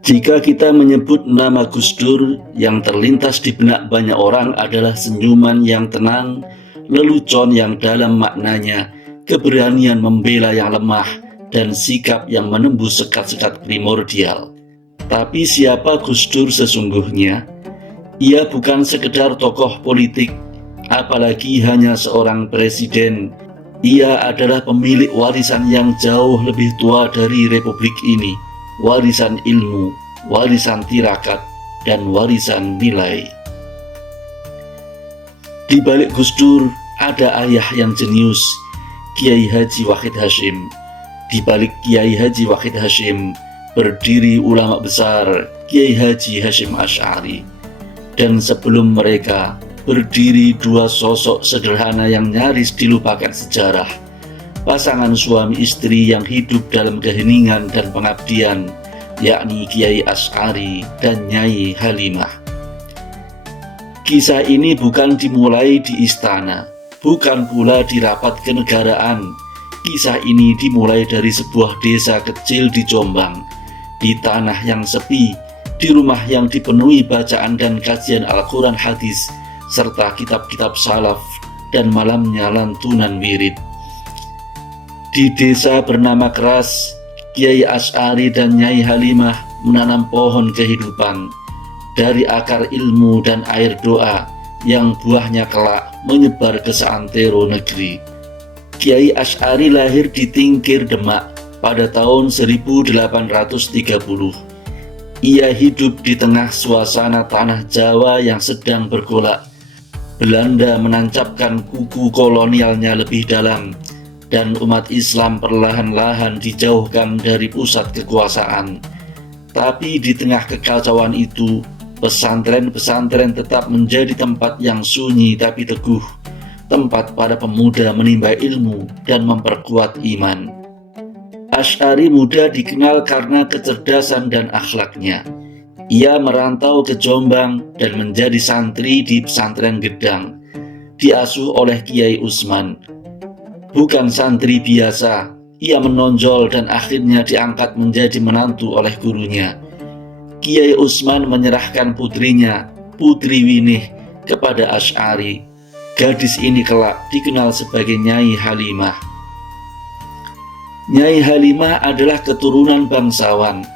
Jika kita menyebut nama Gus Dur, yang terlintas di benak banyak orang adalah senyuman yang tenang, lelucon yang dalam maknanya, keberanian membela yang lemah, dan sikap yang menembus sekat-sekat primordial. Tapi siapa Gus Dur sesungguhnya? Ia bukan sekedar tokoh politik, apalagi hanya seorang presiden. Ia adalah pemilik warisan yang jauh lebih tua dari republik ini, warisan ilmu, warisan tirakat, dan warisan nilai. Di balik Gus Dur ada ayah yang jenius, Kiai Haji Wahid Hasyim. Di balik Kiai Haji Wahid Hasyim berdiri ulama besar Kiai Haji Hasyim Asy'ari. Dan sebelum mereka berdiri dua sosok sederhana yang nyaris dilupakan sejarah, pasangan suami istri yang hidup dalam keheningan dan pengabdian, yakni Kiai Asy'ari dan Nyai Halimah. Kisah ini bukan dimulai di istana, bukan pula di rapat kenegaraan. Kisah ini dimulai dari sebuah desa kecil di Jombang, di tanah yang sepi, di rumah yang dipenuhi bacaan dan kajian Al-Quran hadis, serta kitab-kitab salaf, dan malamnya lantunan wirid. Di desa bernama Keras, Kiai Asy'ari dan Nyai Halimah menanam pohon kehidupan dari akar ilmu dan air doa yang buahnya kelak menyebar ke seantero negeri. Kiai Asy'ari lahir di Tingkir, Demak pada tahun 1830. Ia hidup di tengah suasana tanah Jawa yang sedang bergolak. Belanda menancapkan kuku kolonialnya lebih dalam, dan umat Islam perlahan-lahan dijauhkan dari pusat kekuasaan. Tapi di tengah kekacauan itu, pesantren-pesantren tetap menjadi tempat yang sunyi tapi teguh, tempat para pemuda menimba ilmu dan memperkuat iman. Asy'ari muda dikenal karena kecerdasan dan akhlaknya. Ia merantau ke Jombang dan menjadi santri di pesantren Gedang, diasuh oleh Kiai Usman. Bukan santri biasa, ia menonjol dan akhirnya diangkat menjadi menantu oleh gurunya. Kiai Usman menyerahkan putrinya, Putri Winih, kepada Asy'ari. Gadis ini kelak dikenal sebagai Nyai Halimah. Nyai Halimah adalah keturunan bangsawan.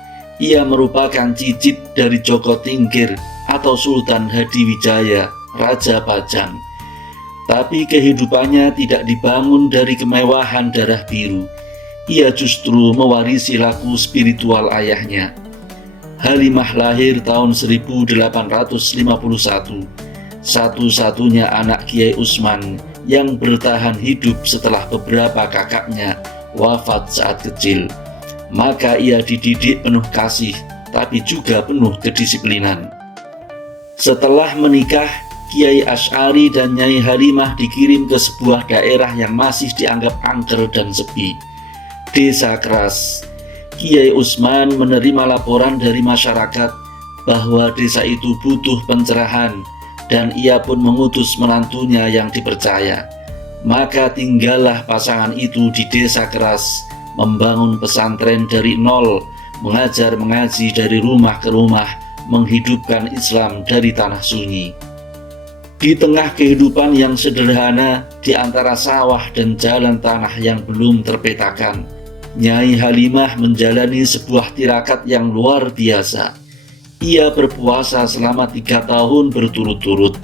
Ia merupakan cicit dari Joko Tingkir atau Sultan Hadiwijaya, Raja Pajang. Tapi kehidupannya tidak dibangun dari kemewahan darah biru. Ia justru mewarisi laku spiritual ayahnya. Halimah lahir tahun 1851, satu-satunya anak Kiai Usman yang bertahan hidup setelah beberapa kakaknya wafat saat kecil. Maka ia dididik penuh kasih, tapi juga penuh kedisiplinan. Setelah menikah, Kiai Asy'ari dan Nyai Halimah dikirim ke sebuah daerah yang masih dianggap angker dan sepi, Desa Keras. Kiai Usman menerima laporan dari masyarakat bahwa desa itu butuh pencerahan, dan ia pun mengutus menantunya yang dipercaya. Maka tinggallah pasangan itu di Desa Keras, membangun pesantren dari nol, mengajar mengaji dari rumah ke rumah, menghidupkan Islam dari tanah sunyi. Di tengah kehidupan yang sederhana, di antara sawah dan jalan tanah yang belum terpetakan, Nyai Halimah menjalani sebuah tirakat yang luar biasa. Ia berpuasa selama 3 tahun berturut-turut,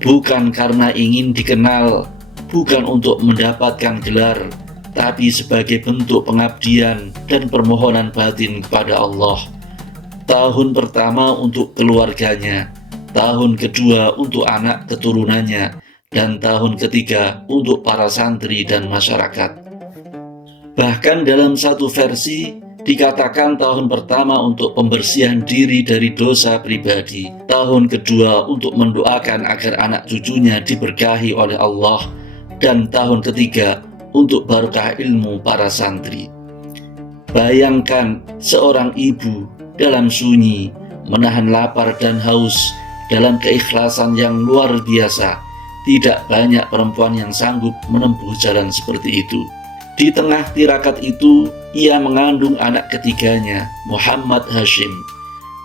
bukan karena ingin dikenal, bukan untuk mendapatkan gelar, tapi sebagai bentuk pengabdian dan permohonan batin kepada Allah. Tahun pertama untuk keluarganya, tahun kedua untuk anak keturunannya, dan tahun ketiga untuk para santri dan masyarakat. Bahkan dalam satu versi dikatakan tahun pertama untuk pembersihan diri dari dosa pribadi, tahun kedua untuk mendoakan agar anak cucunya diberkahi oleh Allah, dan tahun ketiga untuk barokah ilmu para santri. Bayangkan seorang ibu dalam sunyi menahan lapar dan haus dalam keikhlasan yang luar biasa. Tidak banyak perempuan yang sanggup menempuh jalan seperti itu. Di tengah tirakat itu, ia mengandung anak ketiganya, Muhammad Hasyim.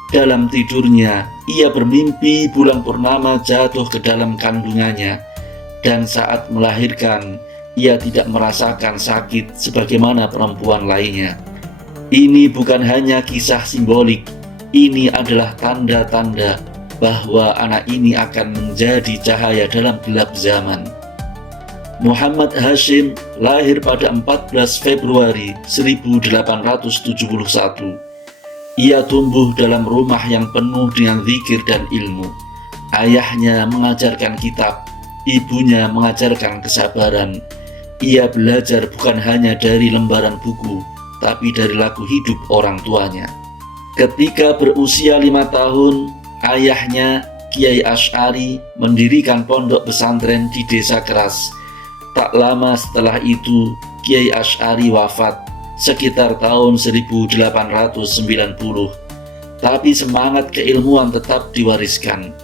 Dalam tidurnya, ia bermimpi bulan purnama jatuh ke dalam kandungannya, dan saat melahirkan, ia tidak merasakan sakit sebagaimana perempuan lainnya. Ini bukan hanya kisah simbolik, ini adalah tanda-tanda bahwa anak ini akan menjadi cahaya dalam gelap zaman. Muhammad Hashim lahir pada 14 Februari 1871. Ia tumbuh dalam rumah yang penuh dengan zikir dan ilmu. Ayahnya mengajarkan kitab, ibunya mengajarkan kesabaran. Ia belajar bukan hanya dari lembaran buku, tapi dari laku hidup orang tuanya. Ketika berusia 5 tahun, ayahnya, Kiai Asy'ari, mendirikan pondok pesantren di Desa Keras. Tak lama setelah itu, Kiai Asy'ari wafat sekitar tahun 1890, tapi semangat keilmuan tetap diwariskan.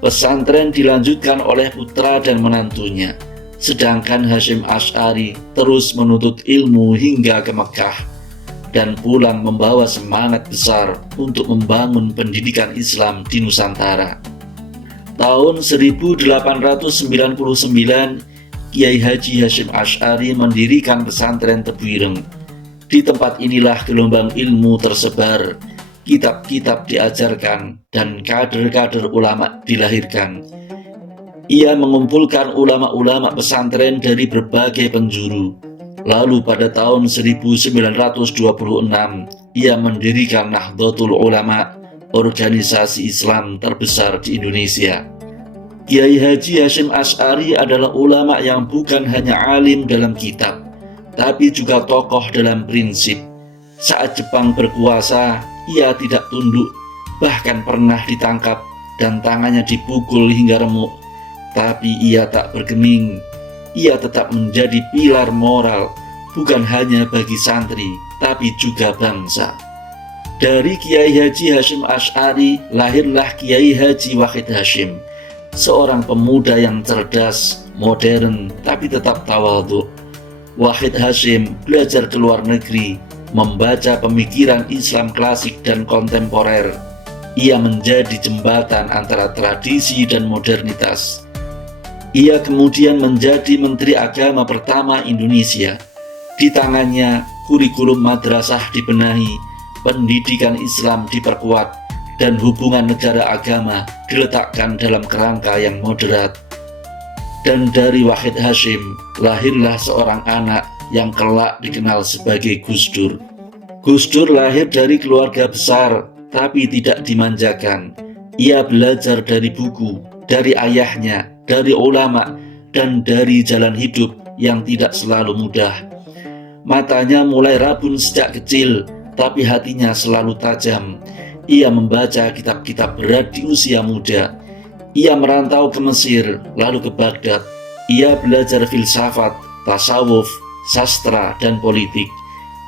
Pesantren dilanjutkan oleh putra dan menantunya, sedangkan Hasyim Asy'ari terus menuntut ilmu hingga ke Mekah dan pulang membawa semangat besar untuk membangun pendidikan Islam di Nusantara. Tahun 1899, Kiai Haji Hasyim Asy'ari mendirikan pesantren Tebuireng. Di tempat inilah gelombang ilmu tersebar, kitab-kitab diajarkan, dan kader-kader ulama dilahirkan. Ia mengumpulkan ulama-ulama pesantren dari berbagai penjuru. Lalu pada tahun 1926, ia mendirikan Nahdlatul Ulama, organisasi Islam terbesar di Indonesia. Kiai Haji Hasyim Asy'ari adalah ulama yang bukan hanya alim dalam kitab, tapi juga tokoh dalam prinsip. Saat Jepang berkuasa, ia tidak tunduk, bahkan pernah ditangkap dan tangannya dipukul hingga remuk. Tapi ia tak bergeming. Ia tetap menjadi pilar moral, bukan hanya bagi santri, tapi juga bangsa. Dari Kiai Haji Hasyim Asy'ari lahirlah Kiai Haji Wahid Hasyim, seorang pemuda yang cerdas, modern, tapi tetap tawadhu. Wahid Hasyim belajar ke luar negeri, membaca pemikiran Islam klasik dan kontemporer. Ia menjadi jembatan antara tradisi dan modernitas. Ia kemudian menjadi Menteri Agama pertama Indonesia. Di tangannya, kurikulum madrasah dibenahi, pendidikan Islam diperkuat, dan hubungan negara agama diletakkan dalam kerangka yang moderat. Dan dari Wahid Hasyim lahirlah seorang anak yang kelak dikenal sebagai Gus Dur. Gus Dur lahir dari keluarga besar, tapi tidak dimanjakan. Ia belajar dari buku, dari ayahnya, dari ulama, dan dari jalan hidup yang tidak selalu mudah. Matanya mulai rabun sejak kecil, tapi hatinya selalu tajam. Ia membaca kitab-kitab berat di usia muda. Ia merantau ke Mesir, lalu ke Baghdad. Ia belajar filsafat, tasawuf, sastra, dan politik.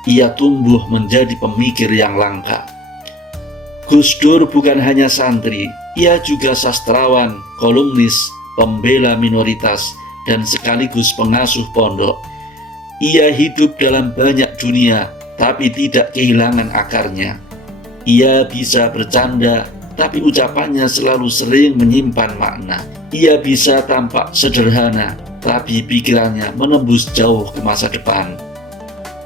Ia tumbuh menjadi pemikir yang langka. Gus Dur bukan hanya santri, ia juga sastrawan, kolumnis, pembela minoritas, dan sekaligus pengasuh pondok. Ia hidup dalam banyak dunia, tapi tidak kehilangan akarnya. Ia bisa bercanda, tapi ucapannya selalu sering menyimpan makna. Ia bisa tampak sederhana, tapi pikirannya menembus jauh ke masa depan.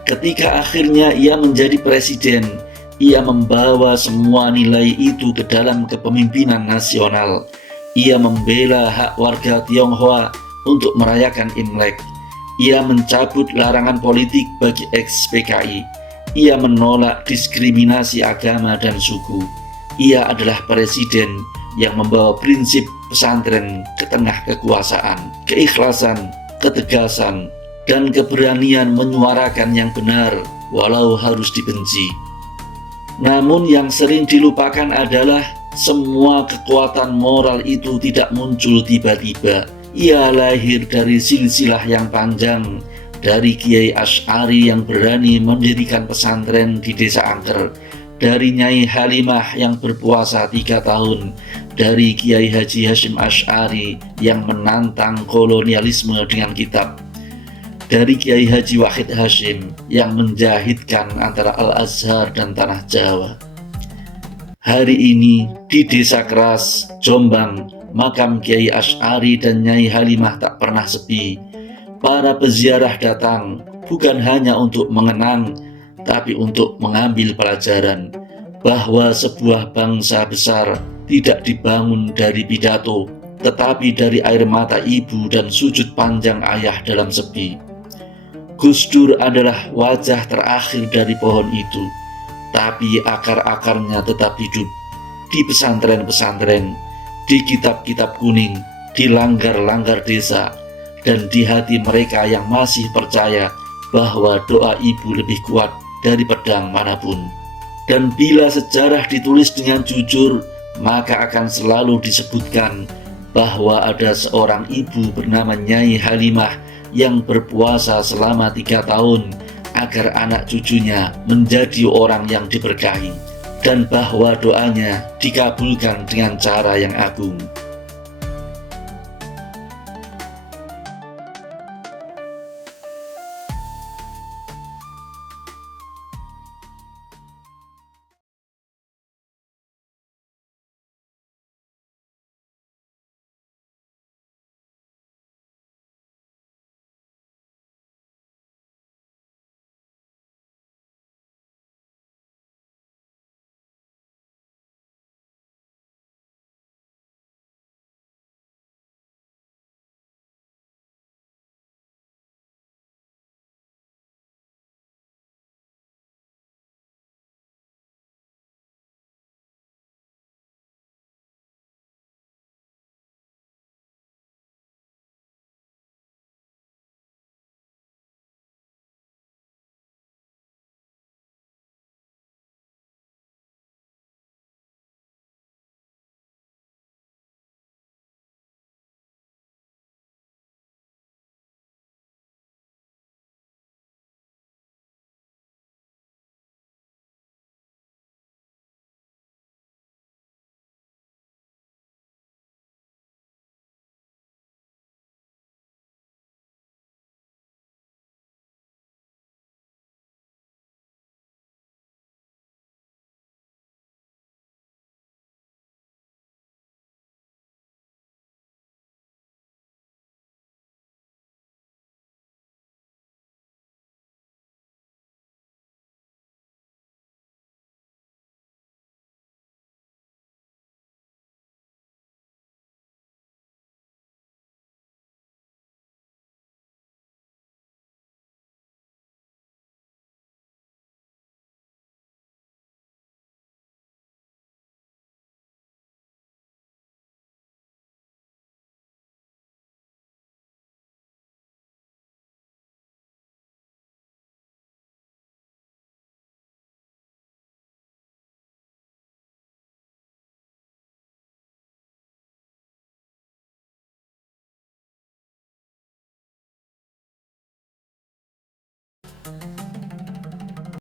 Ketika akhirnya ia menjadi presiden, ia membawa semua nilai itu ke dalam kepemimpinan nasional. Ia membela hak warga Tionghoa untuk merayakan Imlek. Ia mencabut larangan politik bagi ex-PKI. Ia menolak diskriminasi agama dan suku. Ia adalah presiden yang membawa prinsip pesantren ke tengah kekuasaan, keikhlasan, ketegasan, dan keberanian menyuarakan yang benar walau harus dibenci. Namun yang sering dilupakan adalah semua kekuatan moral itu tidak muncul tiba-tiba. Ia lahir dari silsilah yang panjang, dari Kiai Asy'ari yang berani mendirikan pesantren di Desa Angker, dari Nyai Halimah yang berpuasa 3 tahun, dari Kiai Haji Hasyim Asy'ari yang menantang kolonialisme dengan kitab, dari Kiai Haji Wahid Hasyim yang menjahitkan antara Al-Azhar dan Tanah Jawa. Hari ini di Desa Keras, Jombang, makam Kiai Asy'ari dan Nyai Halimah tak pernah sepi. Para peziarah datang bukan hanya untuk mengenang, tapi untuk mengambil pelajaran bahwa sebuah bangsa besar tidak dibangun dari pidato, tetapi dari air mata ibu dan sujud panjang ayah dalam sepi. Gus Dur adalah wajah terakhir dari pohon itu, tapi akar-akarnya tetap hidup di pesantren-pesantren, di kitab-kitab kuning, di langgar-langgar desa, dan di hati mereka yang masih percaya bahwa doa ibu lebih kuat dari pedang manapun. Dan bila sejarah ditulis dengan jujur, maka akan selalu disebutkan bahwa ada seorang ibu bernama Nyai Halimah yang berpuasa selama 3 tahun agar anak cucunya menjadi orang yang diberkahi, dan bahwa doanya dikabulkan dengan cara yang agung.